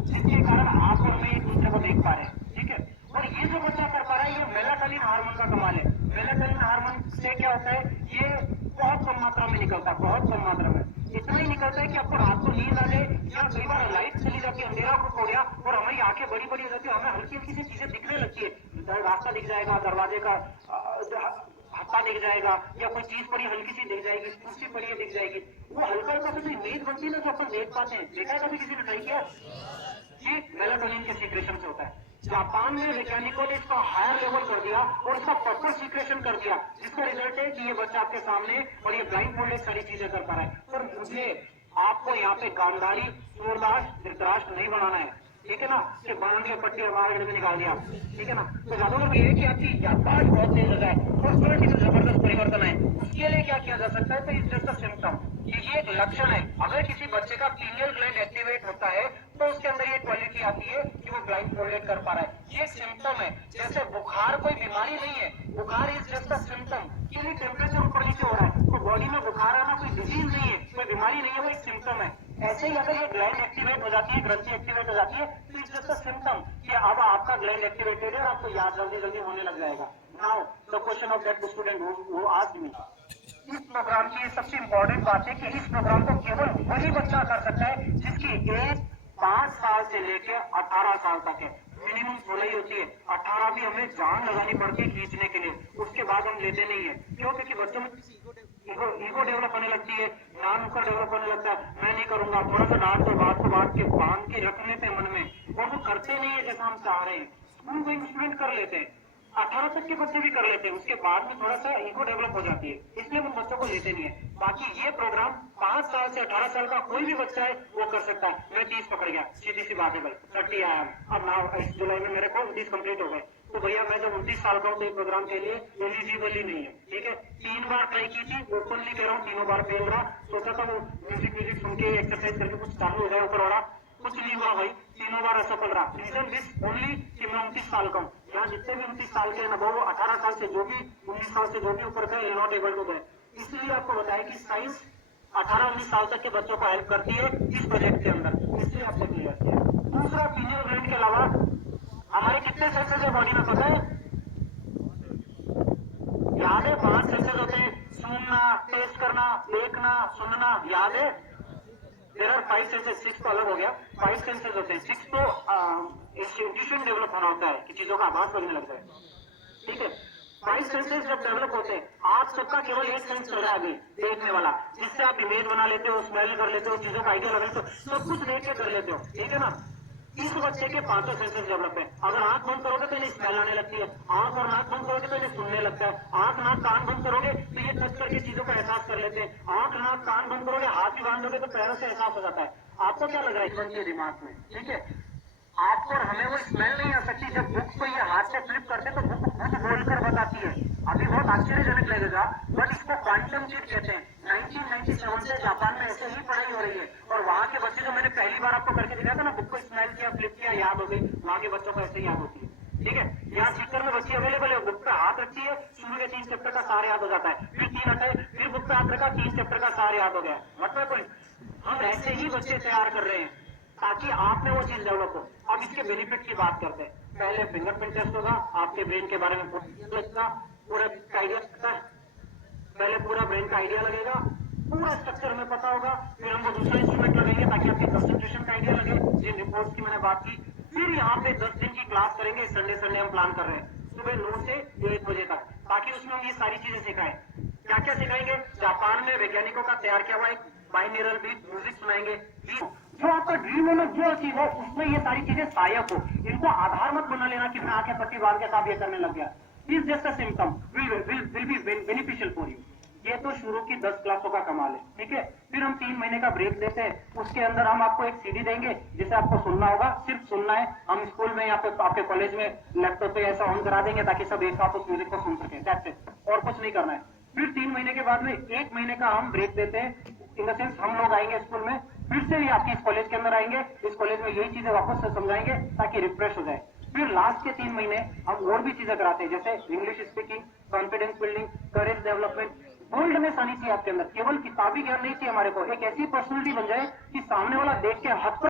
जिसके कारण आप और मैं एक दूसरे को देख पा रहे हैं, ठीक है। और ये जो बच्चा कर पा रहा है, ये मेलाटोनिन हार्मोन का कमाल है। मेलाटोनिन हार्मोन से क्या होता है, ये बहुत कम मात्रा में निकलता है, बहुत कम मात्रा में। इतना ही निकलता है कि आपको रात को नींद आ जाए, या कई बार लाइट चली जाती है, अंधेरा को हो गया और हमारी आंखें बड़ी बड़ी हो जाती है, हमें हल्की हल्की सी चीजें दिखने लगती है, रास्ता दिख जाएगा, दरवाजे का हत्था दिख जाएगा, या कोई चीज पड़ी हल्की सी दिख जाएगी, कुर्सी पड़ी है दिख जाएगी। वो हल्का हल्का सी जो इमेज बनती है ना, जो अपन देख पाते हैं, देखा है कभी किसी ने ट्राई किया? ये मेलाटोनिन के सीक्रेशन से होता है। जापान में वैज्ञानिकों ने इसका हायर लेवल कर दिया और इसका प्रॉपर सीक्रेशन कर दिया, जिसका रिजल्ट है कि ये बच्चा आपके सामने और ये ब्लाइंड फोल्डेड सारी चीजें कर पा रहा है। पर मुझे आपको यहाँ पे गांधारी, सूरदास, धृतराष्ट्र नहीं बनाना है, ठीक है ना, कि बांध के पट्टी और बाहर में निकाल दिया, ठीक है ना। तो जादूगर ये है कि आपकी याददाश्त बहुत तेज हो जाए, पर्सनैलिटी में जबरदस्त परिवर्तन है। उसके लिए क्या किया जा सकता है, तो इस जस्ट सिम्टम, ये एक लक्षण है। अगर किसी बच्चे का पीनियल ग्लैंड एक्टिवेट होता है तो उसके अंदर ये क्वालिटी आती है कि वो ब्लाइंड फोल्डेड कर पा रहा है। ये सिम्टम है। जैसे बुखार कोई बीमारी नहीं है, बुखार इज जस्ट अ सिम्टम, कि टेम्परेचर ऊपर नीचे हो रहा है, तो बॉडी में बुखार आना कोई डिजीज नहीं है, कोई बीमारी नहीं है, वो एक सिम्टम है। ऐसे ही अगर ये ग्लैंड एक्टिवेट हो जाती है, ग्रंथि एक्टिवेट हो जाती है, तो इट्स जस्ट अ सिम्टम कि अब आपका ग्लैंड एक्टिवेटेड है, आपको याद जल्दी जल्दी होने लग जाएगा। Now the question of that student who asked me, इस प्रोग्राम की सबसे इंपॉर्टेंट बात है कि इस प्रोग्राम को केवल वही बच्चा कर सकता है जिसकी एज 5 साल से लेकर 18 साल तक है। मिनिमम 16 ही होती है, 18 भी हमें जान लगानी पड़ती है खींचने के लिए, उसके बाद हम लेते नहीं है। क्यों? क्योंकि बच्चों में ईगो डेवलप होने लगती है, नाम ऊपर डेवलप होने लगता है, मैं नहीं करूंगा, थोड़ा सा डांट को बात के बांध के रख लेते हैं मन में, और वो करते नहीं है जैसा हम चाह रहे हैं। स्कूल गोइंग स्टूडेंट कर लेते हैं, 18 तक के बच्चे भी कर लेते हैं, उसके बाद में थोड़ा सा ईगो डेवलप हो जाती है, इसलिए उन बच्चों को लेते नहीं है। बाकी ये प्रोग्राम 5 साल से 18 साल का कोई भी बच्चा है वो कर सकता है। मैं 30 पकड़ गया, सीधी सी बात है भाई, 30 आया, अब ना इस जुलाई में मेरे को 29 कंप्लीट हो गए, तो भैया मैं जब 29 साल का हूँ तो एक प्रोग्राम के लिए एलिजिबल ही नहीं है, ठीक है। 3 बार ट्राई की थी, ओपनली कह रहा हूँ, तीनों बार फेल रहा। सोचा था वो म्यूजिक सुन के एक्सरसाइज करके कुछ चालू हो जाए ऊपर वाला, कुछ नहीं हुआ भाई, तीनों बार असफल रहा। रीजन दिस ओनली कि मैं 29 साल का हूँ। यहाँ जितने भी 29 साल के ना, वो 18 साल से जो भी 19 साल से जो भी ऊपर थे, नॉट एबल टू गए। इसलिए आपको बताया कि साइंस 18-19 साल तक के बच्चों को हेल्प करती है इस प्रोजेक्ट के अंदर, इसलिए आपको क्लियर किया। दूसरा, पीनियल ग्लैंड के अलावा हमारे कितने सेंसेस है बॉडी में पता है? याद है? 5 सेंसेस होते हैं, सुनना, टेस्ट करना, देखना, सुनना, याद है? देयर आर 5 सेंसेस, 6 तो अलग हो गया, 5 सेंसेस होते हैं। 6 तो इंट्यूशन डेवलप होना होता है कि चीजों का आभास लगने लग जाए, ठीक है। 5 सेंसेस जब डेवलप होते हैं, आप सबका केवल एक सेंस चल रहा है अभी, देखने वाला, जिससे आप इमेज बना लेते हो, स्मेल कर लेते हो, चीजों का आइडिया लगा लेते हो, सब कुछ देख के कर लेते हो, ठीक है ना। इस बच्चे के 5 सेंसेस डेवलप है। अगर आंख बंद करोगे तो इन्हें स्मेल आने लगती है, आंख और नाक बंद करोगे तो इन्हें सुनने लगता है, आंख नाक कान बंद करोगे तो ये टच करके चीजों का एहसास कर लेते हैं, आंख नाक कान बंद करोगे, हाथ भी बांध दोगे तो पैरों से एहसास हो जाता है। आपको क्या लग रहा है बच्चे दिमाग में, ठीक है। आपको और हमें वो स्मेल नहीं आ सकती। जब बुक को ये हाथ से फ्लिप करते तो बुक खुद बोलकर बताती है। अभी बहुत आश्चर्यजनक लगेगा, बट इसको क्वांटम चिट कहते हैं। 1997 से जापान में ऐसे ही पढ़ाई हो रही है, और वहाँ के बच्चे जो मैंने पहली बार आपको करके दिखाया था ना, बुक को स्मेल किया, फ्लिप किया, याद हो गई, वहाँ के बच्चों को ऐसे याद होती है, ठीक है। यहाँ सीकर में बच्ची अवेलेबल है, बुक पे हाथ रखती है, शुरू के 3 चैप्टर का सार याद हो जाता है, फिर 3 हटाए, फिर बुक पे हाथ रखा, 3 चैप्टर का सार याद हो गया। मतलब हम ऐसे ही बच्चे तैयार कर रहे हैं ताकि आप में वो चीज डेवलप हो। अब इसके बेनिफिट की बात करते हैं। पहले फिंगरप्रिंट टेस्ट होगा, आपके ब्रेन के बारे में पूरा आइडिया लगता है, पहले पूरा ब्रेन का आइडिया लगेगा, पूरा स्ट्रक्चर में पता होगा, फिर हमको दूसरा इंस्ट्रूमेंट लगेंगे ताकि आपके कंसंट्रेशन का आइडिया लगे, जिन रिपोर्ट्स की मैंने बात की। फिर यहाँ पे 10 दिन की क्लास करेंगे, संडे हम प्लान कर रहे हैं, सुबह 9 से 1 बजे तक, ताकि उसमें हम ये सारी चीजें सिखाएं। क्या क्या सिखाएंगे? जापान में वैज्ञानिकों का तैयार किया हुआ एक बाइनरल बीट म्यूजिक सुनाएंगे। जो आपका ड्रीम हो ना, जो चीज हो, उसमें ये सारी चीजें सहायक हो। इनको आधार मत बना लेना कि मैं आके पट्टी बांध के साहब ये करने लग गया। Is just a symptom will be beneficial for you. ये तो शुरू की 10 क्लासों का कमाल है, ठीक है। फिर हम 3 महीने का ब्रेक देते हैं, उसके अंदर हम आपको एक सीडी देंगे जिसे आपको सुनना होगा, सिर्फ सुनना है। हम स्कूल में या फिर आपके कॉलेज में लैपटॉप पे ऐसा ऑन करा देंगे ताकि सब एक साथ उस म्यूजिक को सुन सके, दैट्स इट, और कुछ नहीं करना है। फिर 3 महीने के बाद में 1 महीने का हम ब्रेक देते हैं, इन द सेंस हम लोग आएंगे स्कूल में, फिर से भी आपके इस कॉलेज के अंदर आएंगे, इस कॉलेज में यही चीजें वापस से समझाएंगे ताकि रिफ्रेश हो जाए। फिर लास्ट के 3 महीने हम और भी चीजें कराते हैं, जैसे इंग्लिश स्पीकिंग, कॉन्फिडेंस बिल्डिंग, करेज डेवलपमेंट। बोल्डनेस आनी चाहिए आपके अंदर, केवल किताबी ज्ञान नहीं चाहिए हमारे को, एक ऐसी पर्सनैलिटी बन जाए कि सामने वाला देख के हद